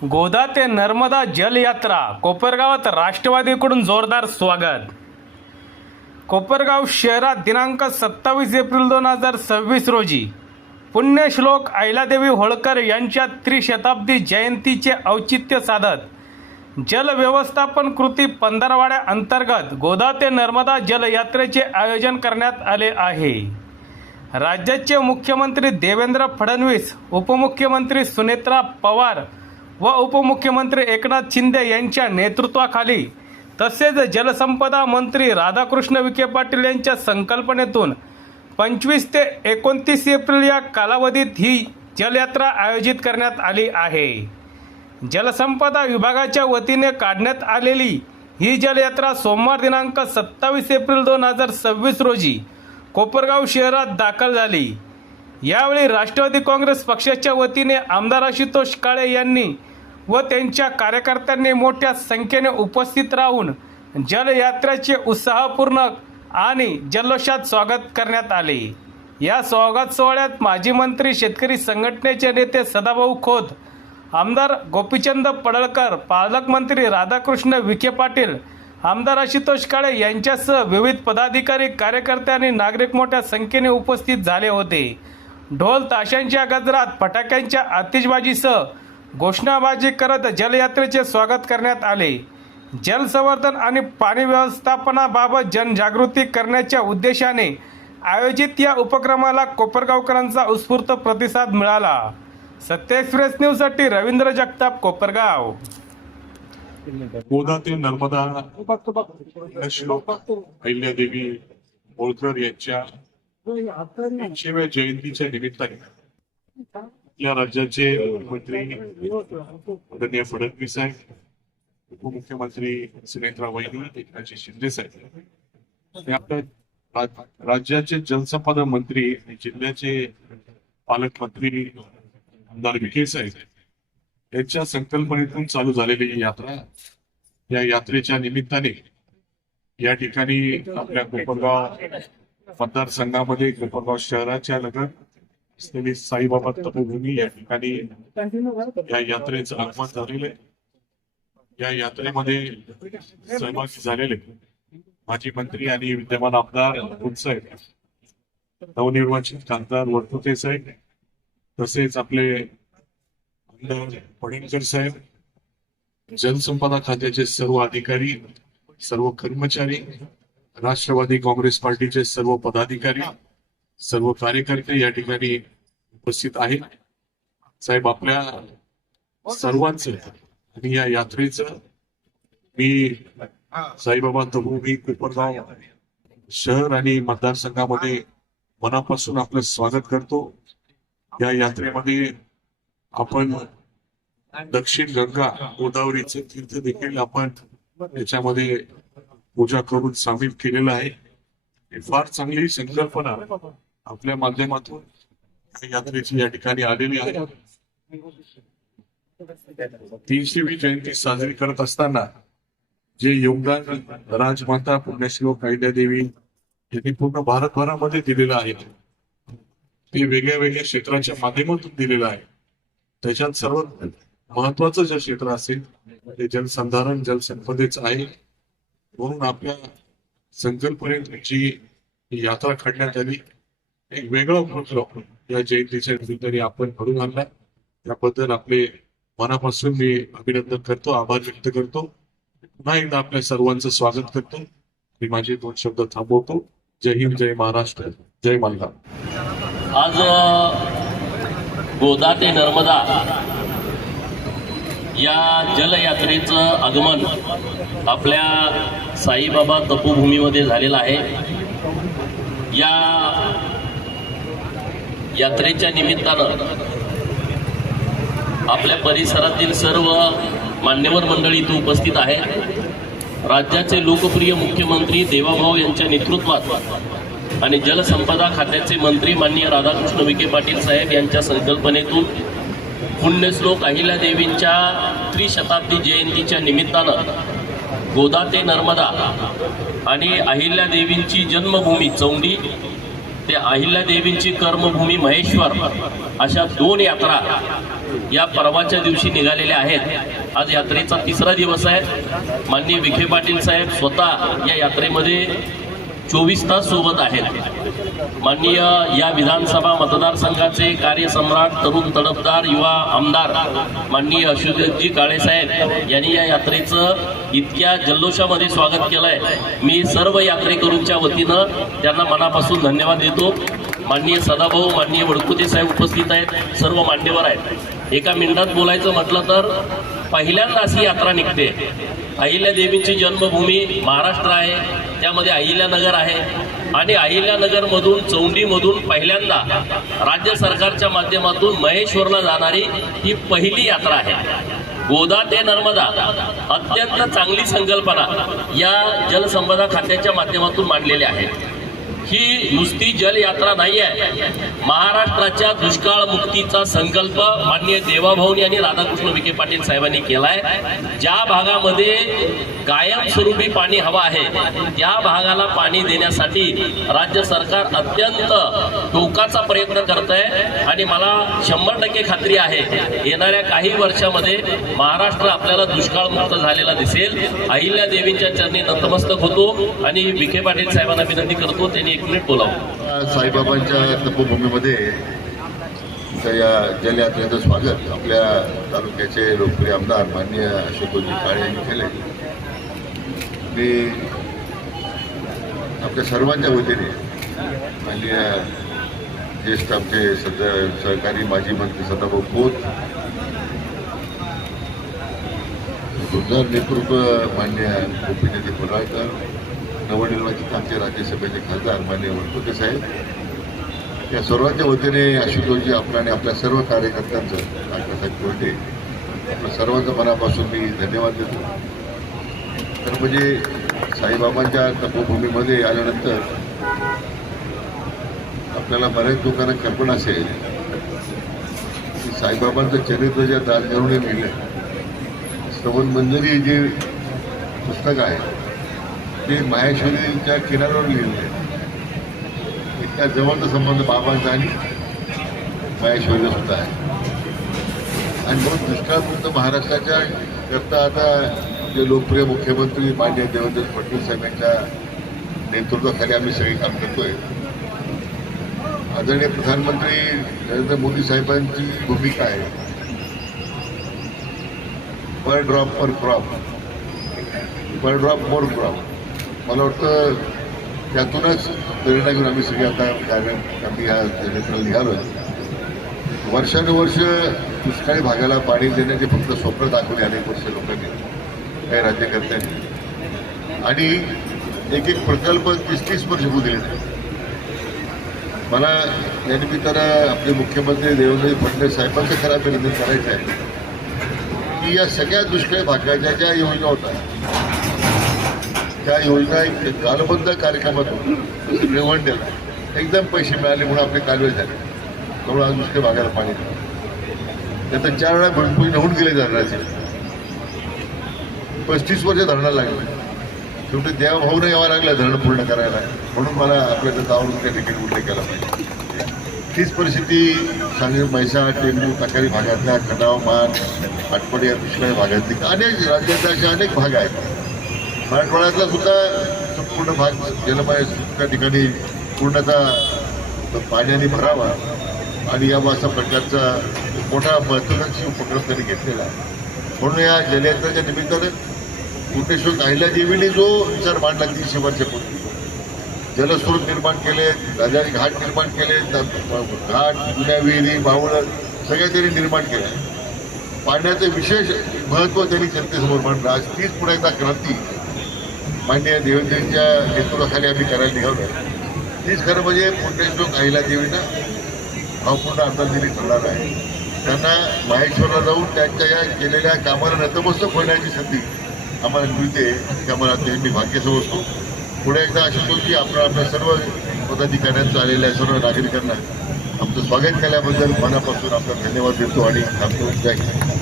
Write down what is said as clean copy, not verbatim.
गोदा ते नर्मदा जलयात्रा कोपरगावात राष्ट्रवादीकडून जोरदार स्वागत. कोपरगाव शहरात दिनांक 27 एप्रिल 2026 रोजी पुण्यश्लोक अहिल्यादेवी होळकर यांच्या त्रिशताब्दी जयंतीचे औचित्य साधत जल व्यवस्थापन कृती पंधरवड्या अंतर्गत गोदा ते नर्मदा जलयात्रेचे आयोजन करण्यात आले आहे. राज्याचे मुख्यमंत्री देवेंद्र फडणवीस, उपमुख्यमंत्री सुनेत्रा पवार व उपमुख्यमंत्री एकनाथ शिंदे यांच्या नेतृत्वाखाली तसेच जलसंपदा मंत्री राधाकृष्ण विखे पाटील यांच्या संकल्पनेतून 25 ते 29 एप्रिल या कालावधीत ही जलयात्रा आयोजित करण्यात आली आहे. जलसंपदा विभागाच्या वतीने काढण्यात आलेली ही जलयात्रा सोमवार दिनांक 27 एप्रिल 2026 रोजी कोपरगाव शहरात दाखल झाली. यावेळी राष्ट्रवादी काँग्रेस पक्षाच्या वतीने आमदार आशुतोष काळे यांनी व त्यांच्या कार्यकर्त्यांनी मोठ्या संख्येने उपस्थित राहून जलयात्रेचे उत्साहपूर्ण आणि जल्लोषात स्वागत करण्यात आले. या स्वागत सोहळ्यात माजी मंत्री, शेतकरी संघटनेचे नेते सदाभाऊ खोत, आमदार गोपीचंद पडळकर, पालकमंत्री राधाकृष्ण विखे पाटील, आमदार आशुतोष काळे यांच्यासह विविध पदाधिकारी, कार्यकर्ते आणि नागरिक मोठ्या संख्येने उपस्थित झाले होते. ढोल ताशांच्या गजरात, फटाक्यांच्या आतिषबाजीसह घोषणाबाजी करत जलयात्रेचे स्वागत करण्यात आले. जलसंवर्धन आणि पाणी व्यवस्थापनाबाबत जनजागृती करण्याच्या उद्देशाने आयोजित या उपक्रमाला कोपरगावकरांचा उत्स्फूर्त प्रतिसाद मिळाला. सत्य एक्सप्रेस न्यूजसाठी रवींद्र जगताप, कोपरगाव. गोदा ते नर्मदा श्लोक अहिल्यादेवी होळकर यांच्या 100व्या जयंतीच्या निमित्ताने या राज्याचे मुख्यमंत्री आदरणीय फडणवीस साहेब, उपमुख्यमंत्री सुनेत्रा वहिनी, एकनाथ शिंदे साहेब, हे आपल्या राज्याचे जलसंपदा मंत्री आणि जिल्ह्याचे पालकमंत्री आमदार विखे साहेब यांच्या संकल्पनेतून चालू झालेली ही यात्रा, या यात्रेच्या निमित्ताने या ठिकाणी आपल्या कोपरगाव मतदारसंघामध्ये कोपरगाव शहराच्या लगत असलेली साईबाबा तपोभूमी या ठिकाणी या यात्रेचं आगमन झालेलं आहे. या यात्रेमध्ये सहभागी झालेले माजी मंत्री आणि विद्यमान आमदार साहेब, नवनिर्वाचित खासदार वरपुते साहेब, तसेच आपले आमदार पडळकर साहेब, जलसंपदा खात्याचे सर्व अधिकारी, सर्व कर्मचारी, राष्ट्रवादी काँग्रेस पार्टीचे सर्व पदाधिकारी, सर्व कार्यकर्ते या ठिकाणी उपस्थित आहेत. साहेब, आपल्या सर्वांचं आणि या यात्रेचं मी साईबाबा तपोभूमी कोपरगाव शहर आणि मतदारसंघामध्ये मनापासून आपलं स्वागत करतो. या यात्रेमध्ये आपण दक्षिण गंगा गोदावरीचे तीर्थ देखील आपण त्याच्यामध्ये पूजा करून सामील केलेलं आहे. ही फार चांगली संकल्पना आपल्या माध्यमातून यात्रेची या ठिकाणी आलेली आहे. 300वी जयंती साजरी करत असताना जे योगदान राजमाता पुण्यश्लोक अहिल्यादेवी यांनी पूर्ण भारतभरामध्ये दिलेलं आहे, ते वेगळ्या वेगळ्या क्षेत्राच्या माध्यमातून दिलेलं आहे. त्याच्यात सर्वात महत्वाचं जे क्षेत्र असेल ते जलसंधारण, जलसंपदेचं आहे. म्हणून आपल्या संकल्पनेची यात्रा काढण्यात आली. एक वेगळा उपक्रम या जयंतीच्या निमित्ताने आपण घडून आणला. त्याबद्दल आपले मनापासून मी अभिनंदन करतो, आभार व्यक्त करतो. पुन्हा एकदा आपल्या सर्वांचं स्वागत करतो आणि माझे 2 शब्द थांबवतो. जय हिंद, जय महाराष्ट्र, जय मालगाव. आज गोदा ते नर्मदा या जलयात्रेचं आगमन आपल्या साईबाबा तपोभूमीमध्ये झालेलं आहे. या यात्रेच्या निमित्तानं आपल्या परिसरातील सर्व मान्यवर मंडळी इथे उपस्थित आहेत. राज्याचे लोकप्रिय मुख्यमंत्री देवाभाऊ यांच्या नेतृत्वात आणि जलसंपदा खात्याचे मंत्री माननीय राधाकृष्ण विखे पाटील साहेब यांच्या संकल्पनेतून पुण्यश्लोक अहिल्यादेवींच्या त्रिशताब्दी जयंतीच्या निमित्तानं गोदा ते नर्मदा आणि अहिल्यादेवींची जन्मभूमी चौंडी ते अहिल्यादेवींची कर्मभूमी महेश्वर अशा 2 यात्रा या पर्वाच्या दिवशी निघालेले आहेत। आज यात्रेचा 3रा दिवस आहे। माननीय विखे पाटील साहेब स्वतः या यात्रेमध्ये 24 तास सोबत आहेत। माननीय या विधानसभा मतदारसंघाचे कार्यसम्राट, तरुण तडफदार, युवा आमदार माननीय अशोकजी काळे साहेब यांनी या यात्रेचं इतक्या जल्लोषामध्ये स्वागत केलंय। मी सर्व यात्रेकरूंच्या वतीनं त्यांना मनापासून धन्यवाद देतो। माननीय सदाभाऊ, माननीय वडकुते साहेब उपस्थित आहेत, सर्व मान्यवर आहेत। एका मिनिटात बोलायचं म्हटलं तर पहिल्यांदा अशी यात्रा निघते। अहिल्यादेवींची जन्मभूमी महाराष्ट्र आहे, त्यामध्ये अहिल्यानगर आहे आणि अहिल्यानगरमधून चौंडीमधून पहिल्यांदा राज्य सरकारच्या माध्यमातून महेश्वरला जाणारी ही पहिली यात्रा आहे। गोदा ते नर्मदा अत्यंत चांगली संकल्पना या जलसंपदा खात्याच्या माध्यमातून मांडलेली आहे। ही नुसती जलयात्रा नाही आहे, महाराष्ट्राच्या दुष्काळ मुक्तीचा संकल्प माननीय देवाभाऊ आणि राधाकृष्ण विखे पाटील साहेबांनी केलाय। ज्या भागामध्ये कायमस्वरूपी पाणी हवं आहे त्या भागाला पाणी देण्यासाठी राज्य सरकार अत्यंत टोकाचा प्रयत्न करत आहे आणि मला 100% खात्री आहे येणाऱ्या काही वर्षामध्ये महाराष्ट्र आपल्याला दुष्काळमुक्त झालेला दिसेल। अहिल्यादेवींच्या चरणी नतमस्तक होतो आणि विखे पाटील साहेबांना विनंती करतो त्यांनी 1 मिनिट बोलावं। साईबाबांच्या तपोभूमीमध्ये या जलयात्रेचं स्वागत आपल्या तालुक्याचे लोकप्रिय आमदार माननीय अशोकजी काळे यांनी केले। मी आपल्या सर्वांच्या वतीने माननीय ज्येष्ठ आमचे सहकारी माजी मंत्री सदाभाऊ खोत, सुंदर नेतृत्व माननीय गोपीनाथ पडळकर, नवनिर्वाचित आमचे राज्यसभेचे खासदार माननीय वडकुते साहेब, या सर्वांच्या वतीने आशुतोषजी आपला आणि आपल्या सर्व कार्यकर्त्यांचं, काकासाहेब कोर्टे, आपल्या सर्वांचं मनापासून मी धन्यवाद देतो। तर म्हणजे साईबाबांच्या तपोभूमीमध्ये आल्यानंतर आपल्याला बऱ्याच लोकांना कल्पना असेल की साईबाबांचं चरित्र ज्या दासगरुडे लिहिलं, श्रवण मंजरी जे पुस्तक आहे ते माहेश्वरीच्या किनाऱ्यावर लिहिलेलं आहे। इतक्या जवळचा संबंध बाबांचा आणि माहेश्वरीचा सुद्धा आहे। आणि म्हणून दुष्काळमुक्त महाराष्ट्राच्या करता आता जे लोकप्रिय मुख्यमंत्री माननीय देवेंद्र फडणवीस साहेबांच्या नेतृत्वाखाली आम्ही सगळे काम करतोय। आदरणीय प्रधानमंत्री नरेंद्र मोदी साहेबांची भूमिका आहे पर ड्रॉप पर क्रॉप, पर ड्रॉप मोर क्रॉप। मला वाटतं त्यातूनच प्रेरणा घेऊन आम्ही सगळे आता आम्ही ह्या जलयात्रेला निघालो आहे। वर्षानुवर्ष दुष्काळी भागाला पाणी देण्याचे फक्त स्वप्न दाखवले अनेक वर्ष लोकांनी, काही राज्यकर्त्यांनी, आणि एक एक प्रकल्प 30-30 वर्ष होऊ दिले नाही। मला या निमित्तानं आपले मुख्यमंत्री देवेंद्र फडणवीस साहेबांचं खरं अभिनंदन करायचं आहे की या सगळ्या दुष्काळी भागाच्या ज्या योजना होत्या त्या योजना एक कालबद्ध कार्यक्रमातून निवडलेला एकदम पैसे मिळाले म्हणून आपले कालवे झाले, त्यामुळे आज दुष्काळी भागाला पाणी दिलं। त्यात 4 वेळा भरपूर होऊन गेले धरणाचे, 35 वर्ष धरणाला लागले, शेवटी देवाभाऊनं यावं लागलं धरण पूर्ण करायला, म्हणून मला आपल्याला जाऊन त्या ठिकाणी उल्लेख केला पाहिजे। तीच परिस्थिती सांगली, म्हैसाळ, टेंबू, तकारी भागातल्या खडाव, मान, आटपाडी या दुष्काळी भागातली अनेक राज्यातले असे अनेक भाग आहेत। मराठवाड्यातला सुद्धा संपूर्ण भाग जलमय त्या ठिकाणी पूर्णतः पाण्याने भरावा आणि या अशा प्रकारचा मोठा महत्त्वाकांक्षी उपक्रम त्यांनी घेतलेला आहे। म्हणून या जलयात्रेच्या निमित्तानं कुंडेश्वर अहिल्यादेवीने जो विचार मांडला 300 वर्षापूर्वी, जलस्रोत निर्माण केले, राजारी घाट निर्माण केले, घाट, जुन्या विहिरी, बावळं सगळ्या त्यांनी निर्माण केलं। पाण्याचं विशेष महत्त्व त्यांनी जनतेसमोर मांडलं। आज तीच पुन्हा एकदा क्रांती माननीय देवेंद्रजींच्या नेतृत्वाखाली आम्ही करायला निघालो। तीच खरं म्हणजे कुंडेश्वर अहिल्यादेवींना भावपूर्ण आदरांजली ठरणार आहे। त्यांना माहेश्वरला जाऊन त्यांच्या या केलेल्या कामाला नतमस्तक होण्याची संधी आम्हाला मिळते, की आम्हाला ते मी भाग्य समजतो। पुढे एकदा आशुतोषजी आपण आपल्या सर्व पदाधिकाऱ्यांचं आलेल्या सर्व नागरिकांना आमचं स्वागत केल्याबद्दल मनापासून आपला धन्यवाद देतो आणि आपलं जय हिंद।